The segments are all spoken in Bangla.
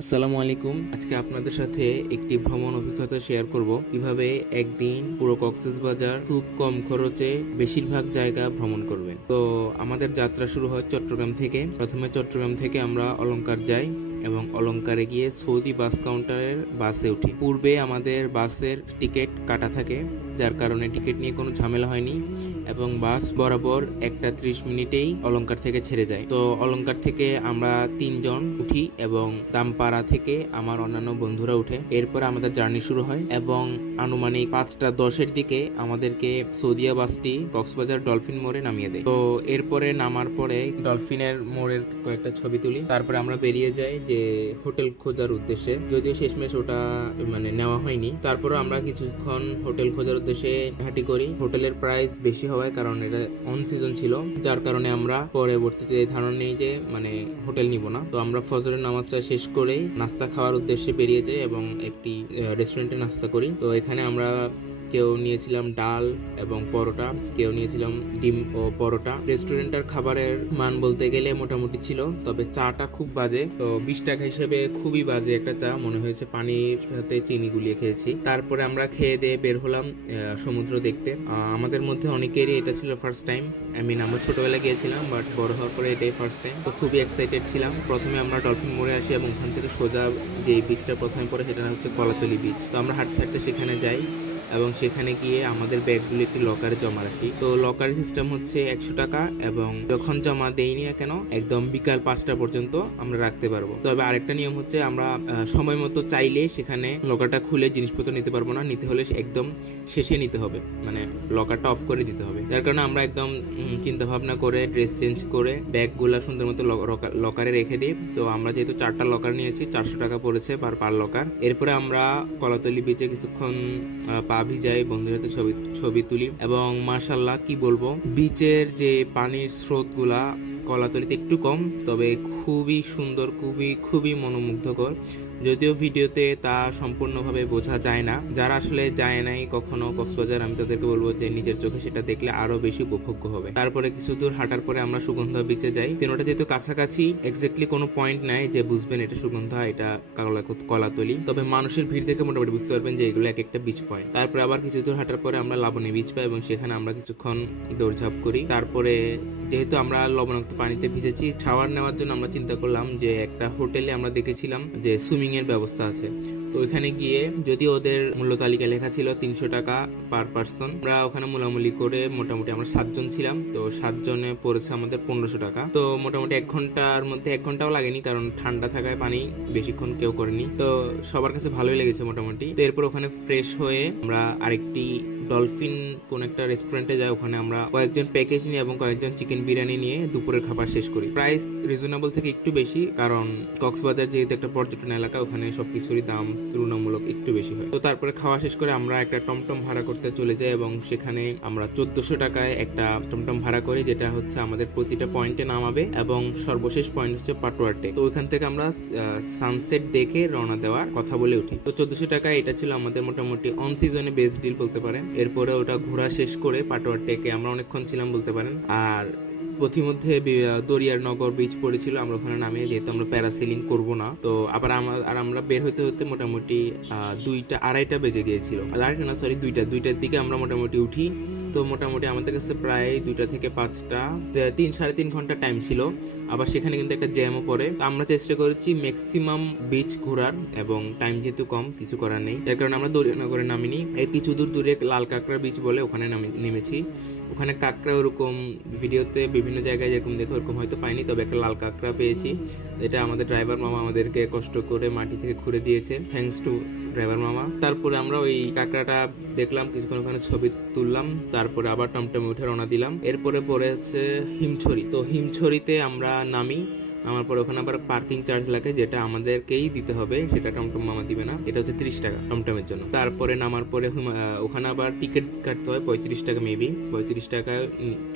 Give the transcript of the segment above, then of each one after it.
আসসালামু আলাইকুম। আজকে আপনাদের সাথে একটি ভ্রমণ অভিজ্ঞতা শেয়ার করব। কীভাবে একদিন পুরো কক্সবাজার খুব কম খরচে বেশিরভাগ জায়গা ভ্রমণ করবেন। তো আমাদের যাত্রা শুরু হয় চট্টগ্রাম থেকে। প্রথমে চট্টগ্রাম থেকে আমরা অলংকার যাই এবং অলংকারে গিয়ে সৌদি বাস কাউন্টারের বাসে উঠি। পূর্বে আমাদের বাসের টিকিট কাটা থাকে। যার কারণে টিকিট নিয়ে কোনো ঝামেলা হয়নি এবং বাস বরাবর একটা ত্রিশ মিনিটেই অলঙ্কার থেকে ছেড়ে যায়। তো অলঙ্কার থেকে আমরা তিনজন উঠি এবং দামপাড়া থেকে আমার অন্যান্য বন্ধুরা উঠে। এরপর আমাদের জার্নি শুরু হয় এবং আনুমানিক পাঁচটা দশের দিকে আমাদেরকে সৌদিয়া বাসটি কক্সবাজার ডলফিন মোড়ে নামিয়ে দেয়। তো এরপরে নামার পরে ডলফিনের মোড়ের কয়েকটা ছবি তুলি। তারপরে আমরা বেরিয়ে যাই যে হোটেল খোঁজার উদ্দেশ্যে। যদিও শেষমেশ ওটা মানে নেওয়া হয়নি। তারপরে আমরা কিছুক্ষণ হোটেল খোঁজার উদ্দেশ্যে হাঁটি করি। হোটেলের প্রাইস বেশি হওয়ায় কারণ এটা অন সিজন ছিল। যার কারণে আমরা পরবর্তীতে ধারণা নেই যে মানে হোটেল নিব না। তো আমরা ফজরের নামাজটা শেষ করেই নাস্তা খাওয়ার উদ্দেশ্যে বেরিয়ে যাই এবং একটি রেস্টুরেন্টে নাস্তা করি। তো এখানে আমরা কেউ নিয়েছিলাম ডাল এবং পরোটা, কেউ নিয়েছিলাম ডিম ও পরোটা। রেস্টুরেন্টের খাবারের মান বলতে গেলে মোটামুটি ছিল, তবে চাটা খুব বাজে। তো বিশ টাকা হিসেবে খুবই বাজে একটা চা, মনে হয়েছে পানির সাথে চিনি গুলিয়ে খেয়েছি। তারপরে আমরা খেয়ে দিয়ে বের হলাম সমুদ্র দেখতে। আমাদের মধ্যে অনেকেরই এটা ছিল ফার্স্ট টাইম আই মিন আমরা ছোটবেলায় গিয়েছিলাম বাট বড় হওয়ার পরে এটাই ফার্স্ট টাইম তো খুবই এক্সাইটেড ছিলাম। প্রথমে আমরা ডলফিন মোড়ে আসি এবং ওখান থেকে সোজা যে বিচটা প্রথমে পড়ে, সেটা হচ্ছে কলাতলি বিচ তো আমরা হাঁটতে হাঁটতে সেখানে যাই। এবং সেখানে গিয়ে আমাদের ব্যাগগুলো একটি লকারে জমা রাখি। তো লকার সিস্টেম হচ্ছে একশো টাকা এবং যখন জমা দেইনি না কেন, একদম বিকাল পাঁচটা পর্যন্ত আমরা রাখতে পারব। তবে আরেকটা নিয়ম হচ্ছে আমরা সময় মতো চাইলে সেখানে লকারটা খুলে জিনিসপত্র নিতে পারব না। নিতে হলে একদম শেষে নিতে হবে মানে লকারটা অফ করে দিতে হবে। যার কারণে আমরা একদম চিন্তা ভাবনা করে ড্রেস চেঞ্জ করে ব্যাগগুলা সুন্দর মতো লকারে রেখে দিই। তো আমরা যেহেতু চারটা লকার নিয়েছি, চারশো টাকা পড়েছে পার পার লকার এরপরে আমরা কলাতলি বিচে কিছুক্ষণ পা ভিজাই বন্ধুদের সাথে ছবি ছবি তুলি এবং মার্শাল্লাহ কি বলব? বিচের যে পানির স্রোতগুলা কলাতলিতে একটু কম, তবে খুবই সুন্দর, খুবই খুবই মনোমুগ্ধকর। যদিও ভিডিওতে তা সম্পূর্ণভাবে বোঝা যায় না, যারা আসলে যায় নাই কখনো কক্সবাজার, আমি তাদেরকে বলব যে নিজের চোখে সেটা দেখলে আরও বেশি উপভোগ্য হবে। তারপরে কিছু দূর হাঁটার পরে আমরা সুগন্ধা বিচে যাই। তিনটা যেহেতু কাছাকাছি এক্স্যাক্টলি কোনো পয়েন্ট নাই যে বুঝবেন এটা সুগন্ধা, এটা কালা- কলাতলি। তবে মানুষের ভিড় দেখে মোটামুটি বুঝতে পারবেন যে এগুলো এক একটা বিচ পয়েন্ট তারপরে আবার কিছু দূর হাঁটার পরে আমরা লাবণী বিচ পাই এবং সেখানে আমরা কিছুক্ষণ দৌড়ঝাঁপ করি। তারপরে যেহেতু আমরা লবণাক্ত পানিতে ভিজেছি শাওয়ার নেওয়ার জন্য আমরা চিন্তা করলাম যে একটা হোটেলে আমরা দেখেছিলাম যে সুইমিং এর ব্যবস্থা আছে। তো ওখানে গিয়ে যদি ওদের মূল্য তালিকা লেখা ছিল তিনশো টাকা পার পার্সন আমরা ওখানে মোলামুলি করে মোটামুটি আমরা সাতজন ছিলাম। তো সাতজনে পড়েছে আমাদের পনেরোশো টাকা। তো মোটামুটি এক ঘণ্টার মধ্যে, এক ঘন্টাও লাগেনি কারণ ঠান্ডা থাকায় পানি বেশিক্ষণ কেউ করেনি। তো সবার কাছে ভালোই লেগেছে মোটামুটি। তো এরপর ওখানে ফ্রেশ হয়ে আমরা আরেকটি ডলফিন কোন একটা রেস্টুরেন্টে যাই ওখানে আমরা কয়েকজন প্যাকেজ নিয়ে এবং কয়েকজন চিকেন বিরিয়ানি নিয়ে দুপুরের খাবার শেষ করি। প্রাইস রিজনেবল থেকে একটু বেশি, কারণ কক্সবাজার যেহেতু একটা পর্যটন এলাকা, ওখানে সবকিছুরই দাম তুলনামূলক একটু বেশি হয়। তো তারপরে খাওয়া শেষ করে আমরা একটা টমটম ভাড়া করতে চলে যাই এবং সেখানে আমরা চোদ্দশো টাকায় একটা টমটম ভাড়া করি, যেটা হচ্ছে আমাদের প্রতিটা পয়েন্টে নামাবে এবং সর্বশেষ পয়েন্ট হচ্ছে পাটুয়ারটে তো ওইখান থেকে আমরা সানসেট দেখে রওনা দেওয়ার কথা বলে উঠি। তো চোদ্দশো টাকায় এটা ছিল আমাদের মোটামুটি অন সিজনে বেস্ট ডিল বলতে পারেন। এরপরে ওটা ঘোরা শেষ করে পাটোয়ার টেকে আমরা অনেকক্ষণ ছিলাম বলতে পারেন। আর পথিমধ্যে দরিয়ার নগর বিচ পড়েছিল, আমরা ওখানে নামে যেহেতু আমরা প্যারাসিলিং করব না, তো আবার আমরা আর আমরা বের হতে হতে মোটামুটি দুইটা, আড়াইটা বেজে গিয়েছিল। আড়াইটা না সরি দুইটা, দুইটার দিকে আমরা মোটামুটি উঠি। তো মোটামুটি আমাদের কাছে প্রায় দুইটা থেকে পাঁচটা তিন, সাড়ে তিন ঘণ্টা টাইম ছিল। আবার সেখানে কিন্তু একটা জ্যামও পড়ে। তো আমরা চেষ্টা করেছি ম্যাক্সিমাম বিচ ঘোরার এবং টাইম যেহেতু কম, কিছু করার নেই। যার কারণে আমরা দরিয়ানগরে নামিনি। কিছু দূর দূরে লাল কাঁকড়া বিচ বলে ওখানে নামি- নেমেছি। ওখানে কাঁকড়া ওরকম, ভিডিওতে বিভিন্ন জায়গায় যেরকম দেখে ওরকম হয়তো পাইনি, তবে একটা লাল কাঁকড়া পেয়েছি। এটা আমাদের ড্রাইভার মামা আমাদেরকে কষ্ট করে মাটি থেকে খুঁড়ে দিয়েছে। থ্যাংকস টু ড্রাইভার মামা। তারপরে আমরা ওই কাঁকড়াটা দেখলাম, কিছুক্ষণ ওখানে ছবি তুললাম, তারপরে আবার টমটমে উঠে রওনা দিলাম। এরপরে পরে হচ্ছে হিমছড়ি। তো হিমছড়িতে আমরা নামি। নামার পরে ওখানে আবার পার্কিং চার্জ লাগে, যেটা আমাদেরকেই দিতে হবে, সেটা টমটম মামা দিবে না, এটা হচ্ছে ত্রিশ টাকা টমটমের জন্য। তারপরে নামার পরে ওখানে আবার টিকিট কাটতে হয় পঁয়ত্রিশ টাকা মেবি পঁয়ত্রিশ টাকা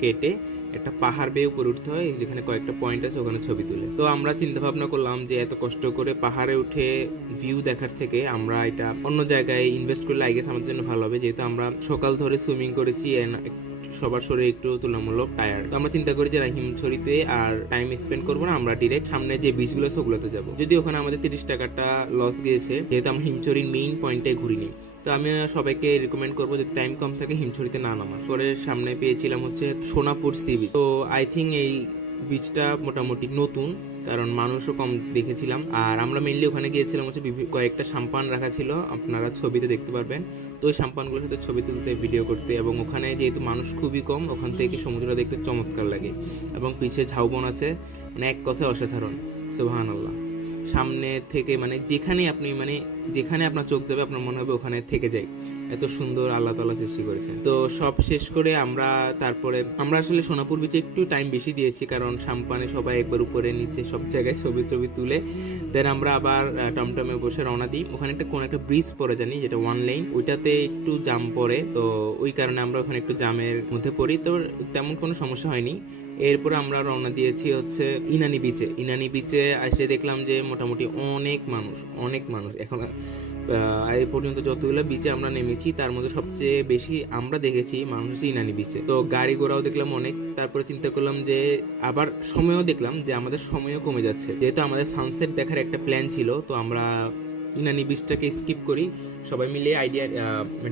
কেটে একটা পাহাড় বেয়ে উপরে উঠতে হয়, যেখানে কয়েকটা পয়েন্ট আছে, ওখানে ছবি তুলে। তো আমরা চিন্তা ভাবনা করলাম যে এত কষ্ট করে পাহাড়ে উঠে ভিউ দেখার থেকে আমরা এটা অন্য জায়গায় ইনভেস্ট করলে আই গেস আমাদের জন্য ভালো হবে, যেহেতু আমরা সকাল ধরে সুইমিং করেছি সবার শরীরে একটু তুলনামূলক টায়ার তো আমরা চিন্তা করি যে না, হিমছড়িতে আর টাইম স্পেন্ড করব না আমরা ডিরেক্ট সামনে যে বিচগুলো আছে ওগুলোতে যাব। যদি ওখানে আমাদের তিরিশ টাকাটা লস গিয়েছে যেহেতু আমরা হিমছড়ির মেইন পয়েন্টে ঘুরিনি। তো আমি সবাইকে রিকমেন্ড করব যদি টাইম কম থাকে হিমছড়িতে না নামার। পরে সামনে পেয়েছিলাম হচ্ছে সোনাপুর সি বিচ তো আই থিঙ্ক এই বিচটা মোটামুটি নতুন। কারণ মানুষও কম দেখেছিলাম। আর আমরা মেনলি ওখানে গিয়েছিলাম হচ্ছে কয়েকটা সাম্পান রাখা ছিল, আপনারা ছবিতে দেখতে পারবেন। তো ওই সাম্পানগুলোর সাথে ছবি তুলতে ভিডিও করতে এবং ওখানে যেহেতু মানুষ খুবই কম, ওখান থেকে সমুদ্রটা দেখতে চমৎকার লাগে এবং পিছিয়ে ঝাউবন আছে মানে এক কথায় অসাধারণ। সুবাহান আল্লাহ সামনে থেকে মানে যেখানে আপনি মানে যেখানে আপনার চোখ যাবে, আপনার মনে হবে ওখানে থেকে যাই এত সুন্দর আল্লাহ তালা সৃষ্টি করেছেন। তো সব শেষ করে আমরা তারপরে, আমরা আসলে সোনাপুর বিচে একটু টাইম বেশি দিয়েছি, কারণ সাম্পানে সবাই একবার উপরে, নিচে সব জায়গায় ছবি ছবি তুলে। দেন আমরা আবার টমটমে বসে রওনা দিই। ওখানে একটা, কোনো একটা ব্রিজ পড়ে জানি, যেটা ওয়ান লাইন ওইটাতে একটু জাম পড়ে। তো ওই কারণে আমরা ওখানে একটু জামের মধ্যে পড়ি। তো তেমন কোনো সমস্যা হয়নি। এরপরে আমরা রওনা দিয়েছি হচ্ছে ইনানি বিচে ইনানি বিচে এসে দেখলাম যে মোটামুটি অনেক মানুষ অনেক মানুষ। এখন এই পর্যন্ত যতগুলো বিচে আমরা নেমেছি, তার মধ্যে সবচেয়ে বেশি আমরা দেখেছি মানুষ ইনানি বিচে তো গাড়ি ঘোড়াও দেখলাম অনেক, তারপরে চিন্তা করলাম যে আবার সময়ও দেখলাম যে আমাদের সময়ও কমে যাচ্ছে। যেহেতু আমাদের সানসেট দেখার একটা প্ল্যান ছিল, তো আমরা ইনানি বিচটাকে স্কিপ করি। সবাই মিলে আইডিয়া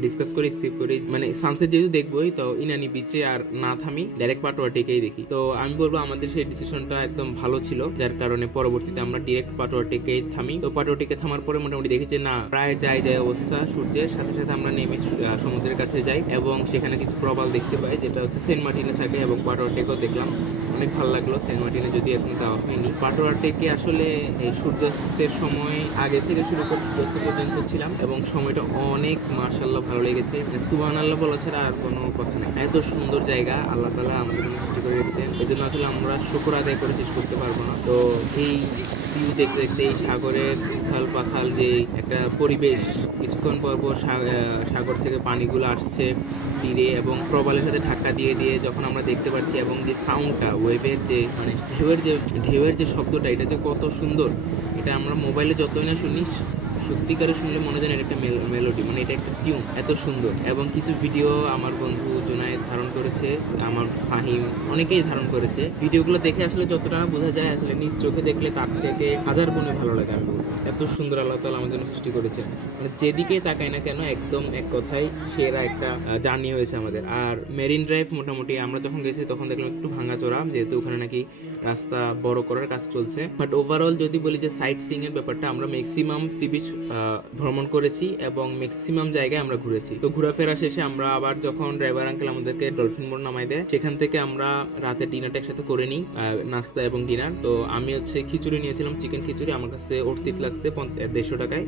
ডিসকাস করে স্কিপ করি। মানে সানসেট যেহেতু দেখবোই, তো ইনানি বিচে আর না থামি ডাইরেক্ট পাটোয়াটিকেই দেখি। তো আমি বলব আমাদের সেই ডিসিশনটা একদম ভালো ছিল, যার কারণে পরবর্তীতে আমরা ডিরেক্ট পাটোয়াটিকেই থামি। তো পাটোয়াটিকে থামার পরে মোটামুটি দেখি যে না, প্রায় যায় যায় অবস্থা সূর্যের, সাথে সাথে আমরা নেমে সমুদ্রের কাছে যাই এবং সেখানে কিছু প্রবাল দেখতে পাই, যেটা হচ্ছে সেন্ট মার্টিনে থাকে এবং পাটোয়াটেকেও দেখলাম। অনেক ভালো লাগল সেন্ট মার্টিনে যদি এখন যাওয়া হয়নি। পাটোয়ারটেকে আসলে এই সূর্যাস্তের সময় আগে থেকে শুরু সূর্যাস্ত পর্যন্ত ছিলাম এবং সময়টা অনেক মার্শাল্লাহ ভালো লেগেছে। সুবান আল্লাহ বলা ছাড়া আর কোনো কথা নেই এত সুন্দর জায়গা, আল্লাহ তালা আমাদের সৃষ্টি করে রেখেছেন। এই জন্য আসলে আমরা শুকর আদায় করে শেষ করতে পারব না। তো এই ভিউ দেখতে দেখতে এই সাগরের উথাল পাখাল যে একটা পরিবেশ, কিছুক্ষণ পর পর সাগর থেকে পানিগুলো আসছে তীরে এবং প্রবালের সাথে ধাক্কা দিয়ে দিয়ে যখন আমরা দেখতে পাচ্ছি এবং যে সাউন্ডটা ওয়েভের যে মানে ঢেউয়ের যে ঢেউয়ের যে শব্দটা, এটা যে কত সুন্দর, এটা আমরা মোবাইলে যতই না শুনি সত্যিকারে শুনলে মনে হয় এটা একটা মেলোডি মানে এটা একটা টিউন এত সুন্দর। এবং কিছু ভিডিও আমার বন্ধু জোনায়েদ ধারণ করেছে, আমার ফাহিম, অনেকেই ধারণ করেছে। ভিডিওগুলো দেখে আসলে যতটা বোঝা যায়, আসলে নিজ চোখে দেখলে তার থেকে হাজার গুণে ভালো লাগে আমি। এত সুন্দর আল্লাহ তালা জন্য সৃষ্টি করেছেন মানে যেদিকে তাকাই না কেন, একদম এক কথায় সেরা একটা জার্নি হয়েছে আমাদের। আর মেরিন ড্রাইভ মোটামুটি আমরা যখন গেছি, তখন দেখলাম একটু ভাঙাচোরা, যেহেতু ওখানে নাকি রাস্তা বড় করার কাজ চলছে। বাট ওভারঅল যদি বলি যে সাইট সিং এর ব্যাপারটা, আমরা ম্যাক্সিমাম সি বিচ ভ্রমণ করেছি এবং ম্যাক্সিমাম জায়গায় আমরা ঘুরেছি। তো ঘোরাফেরা শেষে আমরা আবার যখন ড্রাইভার আঙ্কেল আমাদেরকে ডলফিন মোড় নামাই দেয়, সেখান থেকে আমরা রাতে ডিনারটা একসাথে করে নিই নাস্তা এবং ডিনার তো আমি হচ্ছে খিচুড়ি নিয়েছিলাম চিকেন খিচুড়ি। আমার কাছে অর্থিত লাগছে দেড়শো টাকায়।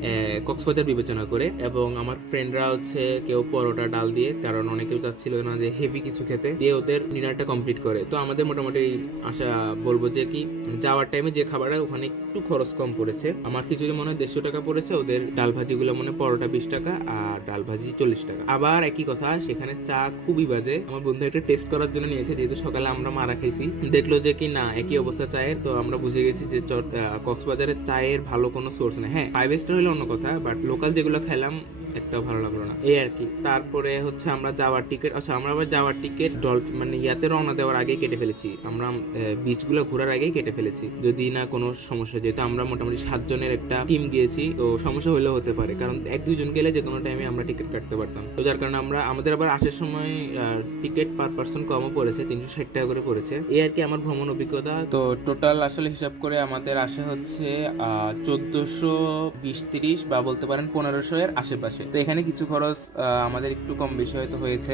কক্সবাজার বিবেচনা করে এবং আমার ফ্রেন্ডরা হচ্ছে কেউ পরোটা, ডাল দিয়ে, কারণ অনেকেও চাচ্ছিল না যে হেভি কিছু খেতে, দিয়ে ওদের ডিনারটা কমপ্লিট করে। তো আমাদের মোটামুটি আশা বলব যে কি, যাওয়ার টাইমে যে খাবারটা ওখানে একটু খরচ কম পড়েছে। আমার খিচুড়ি মনে হয় দেড়শো টাকা পড়েছে ওদের ডাল ভাজিগুলো মনে পরোটা বিশ টাকা আর ডাল ভাজি চল্লিশ টাকা। আবার একই কথা, সেখানে চা খুবই বাজে। আমার বন্ধু একটা টেস্ট করার জন্য নিয়েছে, যেহেতু সকালে আমরা মারা খাইছি। দেখল যে কি না, একই অবস্থা চায়ের, তো আমরা বুঝে গেছি যে কক্সবাজারের চায়ের ভালো কোনো সোর্স নেই। হ্যাঁ ফাইভ স্টার হলে অন্য কথা বাট লোকাল যেগুলো খেলাম একটাও ভালো লাগল না। এই আর কি। তারপরে হচ্ছে আমরা যাওয়ার টিকিট আচ্ছা আমরা আবার যাওয়ার টিকিট ডলফিন মানে ইয়াতে রওনা দেওয়ার আগে কেটে ফেলেছি। আমরা বিচগুলো ঘোরার আগেই কেটে ফেলেছি। যদি না কোনো সমস্যা, যেহেতু আমরা মোটামুটি সাতজনের একটা টিম গিয়েছি, তো সমস্যা হলেও হতে পারে। কারণ এক দুজন গেলে যে কোনো টাইমে আমরা টিকিট কাটতে পারতাম। তো যার কারণে আমরা আমাদের আবার আসার সময় টিকিট পার পার্সন কমও পড়েছে, তিনশো ষাট টাকা করে পড়েছে। এই আর কি আমার ভ্রমণ অভিজ্ঞতা। তো টোটাল আসলে হিসাব করে আমাদের আসে হচ্ছে চোদ্দশো বিশ তিরিশ বা বলতে পারেন পনেরোশো এর আশেপাশে। তো এখানে কিছু খরচ আমাদের একটু কম বেশি হয়তো হয়েছে।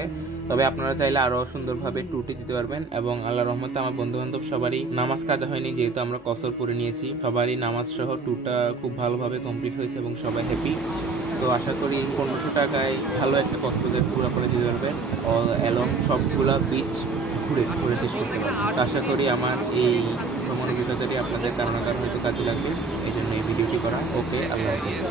তবে আপনারা চাইলে আরও সুন্দরভাবে টুটি দিতে পারবেন এবং আল্লাহ রহমতে আমার বন্ধু বান্ধব সবারই নামাজ কাজা হয়নি, যেহেতু আমরা কসর পরে নিয়েছি। সবারই নামাজ সহ টুরটা খুব ভালোভাবে কমপ্লিট হয়েছে এবং সবাই হ্যাপি তো আশা করি পনেরোশো টাকায় ভালো একটা কক্সবাজার ট্যুর আপনারা দিতে পারবেন। অল অ্যালং সবগুলা বিচ ঘুরে ঘুরে শেষ করতে পারবেন। আশা করি আমার এই ভ্রমণ অভিজ্ঞতাটি আপনাদের কারণে কারণ হয়তো কাজে লাগবে। এই জন্য এই ভিডিওটি করা। ওকে আল্লাহ হাফিজ।